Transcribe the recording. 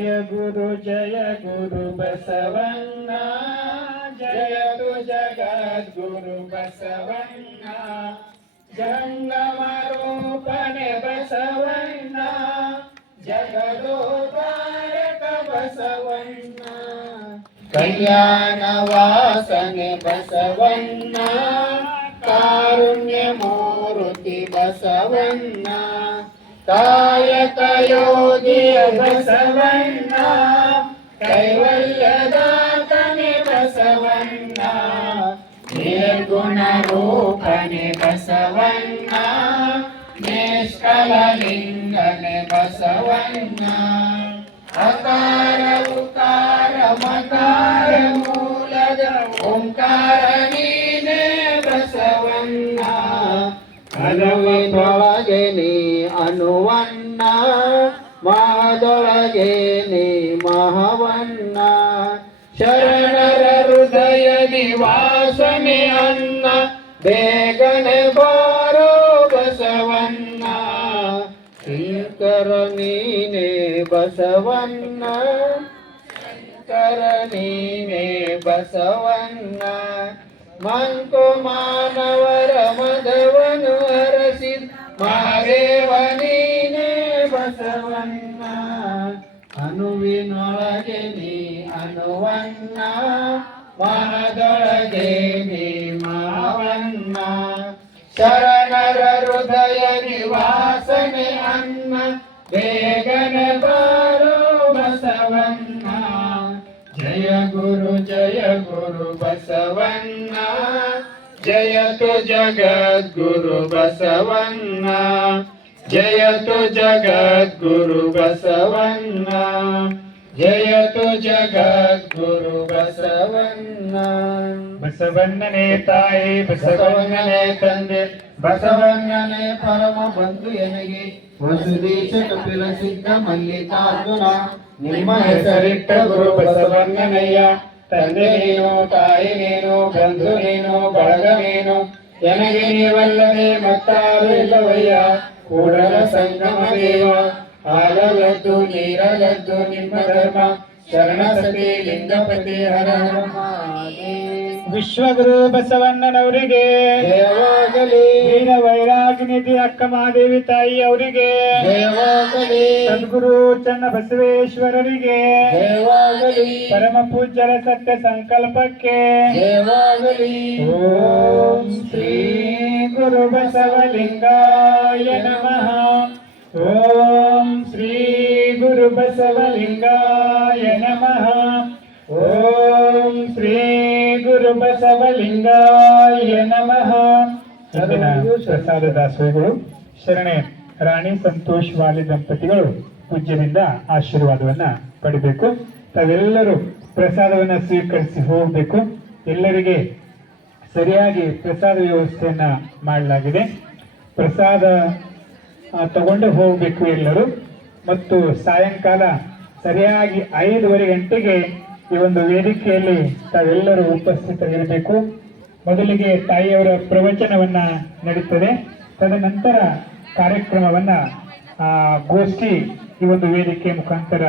जय गुरु बसवण्ण जयतु जगद्गुरु बसवण्ण जंगमरूपणे बसवण्ण जगदोद्धारक बसवण्ण कल्याणवासने बसवण्ण कारुण्यमूर्ति बसवण्ण कायकयोगिय बसवण्ण कैवल्यदातने बसवण्ण निर्गुणरूपने बसवण्ण निष्कललिङ्गने बसवण्ण अकार उकार मकार ಮೂಲದ ಓಂಕಾರ ನೀನೇ ಬಸವಣ್ಣ ಅನುವಿನೊಳಗೆ ನೀ ಅನುವಣ್ಣ ಮಹದೊಳಗೆ ನೀ ಮಹವಣ್ಣ ಶರಣರ ಹೃದಯ ನಿವಾಸನೆ ಅನ್ನ ಬೇಗನೆ ಬಾರೋ ಬಸವಣ್ಣ ಶಂಕರ ನೀನೇ ಬಸವಣ್ಣ ಶಂಕರ ನೀನೇ ಬಸವಣ್ಣ ಮಂಕು ಮಾನವರ ಮದವನು ಹರಸಿದ ಮಹಾದೇವ ನೀನೇ ಬಸವಣ್ಣ ಅನುವಿನೊಳಗೆ ನೀ ಅನುವಣ್ಣ ಮನದೊಳಗೆ ನೀ ಮಾವಣ್ಣ ಶರಣರ ಹೃದಯ ನಿವಾಸನೆ ಅನ್ನ ಬೇಗನೆ ಬಾರೋ ಬಸವಣ್ಣ जय गुरु बसवण्ण जयतु जगद्गुरु बसवण्ण जयतु जगद्गुरु बसवण्ण जयतु जगद्गुरु बसवण्ण बसवಣ್ಣನೇ ತಾಯಿ ಬಸವಣ್ಣನೇ ತಂದೆ ಬಸವಣ್ಣನೇ ಪರಮ ಬಂಧು ಎನಗೆ ವಸುದೇಶ ಕಪಿಲ ಸಿದ್ಧ ಮಲ್ಲಿಕಾರ್ಜುನ ನಿಮ್ಮ ಹೆಸರಿಟ್ಟ ಗುರು ಬಸವಣ್ಣನಯ್ಯ ತಂದೆ ನೀನು ತಾಯಿ ನೀನು ಬಂಧು ನೀನು ಬಳಗ ನೀನು ಎನಗೆ ನೀವಲ್ಲದೆ ಮತ್ತಾರು ಇಲ್ಲವಯ್ಯ ಕೂಡಲ ಸಂಗಮ ದೇವ ಹಾಲಲ್ಲದ್ದು ನೀರಲ್ಲದ್ದು ನಿಮ್ಮ ಧರ್ಮ ಶರಣ ಸತಿ ಲಿಂಗಪತಿ ಹರ ವಿಶ್ವಗುರು ಬಸವಣ್ಣನವರಿಗೆ ಜಯವಾಗಲಿ ವೀರ ವೈರಾಗಿನಿಧಿ ಅಕ್ಕ ಮಹಾದೇವಿ ತಾಯಿ ಅವರಿಗೆ ಜಯವಾಗಲಿ ಸದ್ಗುರು ಚನ್ನ ಬಸವೇಶ್ವರರಿಗೆ ಜಯವಾಗಲಿ ಪರಮ ಪೂಜ್ಯರ ಸತ್ಯ ಸಂಕಲ್ಪಕ್ಕೆ ಜಯವಾಗಲಿ ಓಂ ಶ್ರೀ ಗುರು ಬಸವಲಿಂಗಾಯ ನಮಃ ಓಂ ಶ್ರೀ ಗುರು ಬಸವಲಿಂಗಾಯ ನಮಃ ಓಂ ಶ್ರೀ ಗುರು ಬಸವಲಿಂಗಾಯ ನಮಃ ಇಂದಿನ ಪ್ರಸಾದ ದಾಸೋಹಿಗಳು ಶರಣೆ ರಾಣಿ ಸಂತೋಷ್ ವಾಲಿ ದಂಪತಿಗಳು ಪೂಜ್ಯರಿಂದ ಆಶೀರ್ವಾದವನ್ನ ಪಡಿಬೇಕು. ತಾವೆಲ್ಲರೂ ಪ್ರಸಾದವನ್ನ ಸ್ವೀಕರಿಸಿ ಹೋಗಬೇಕು. ಎಲ್ಲರಿಗೆ ಸರಿಯಾಗಿ ಪ್ರಸಾದ ವ್ಯವಸ್ಥೆಯನ್ನ ಮಾಡಲಾಗಿದೆ. ಪ್ರಸಾದ ತಗೊಂಡು ಹೋಗಬೇಕು ಎಲ್ಲರೂ. ಮತ್ತು ಸಾಯಂಕಾಲ ಸರಿಯಾಗಿ 5:30 ಗಂಟೆಗೆ ಈ ಒಂದು ವೇದಿಕೆಯಲ್ಲಿ ತಾವೆಲ್ಲರೂ ಉಪಸ್ಥಿತರಿರಬೇಕು. ಮೊದಲಿಗೆ ತಾಯಿಯವರ ಪ್ರವಚನವನ್ನ ನಡೀತದೆ. ತದನಂತರ ಕಾರ್ಯಕ್ರಮವನ್ನ ಗೋಷ್ಠಿ ಈ ಒಂದು ವೇದಿಕೆ ಮುಖಾಂತರ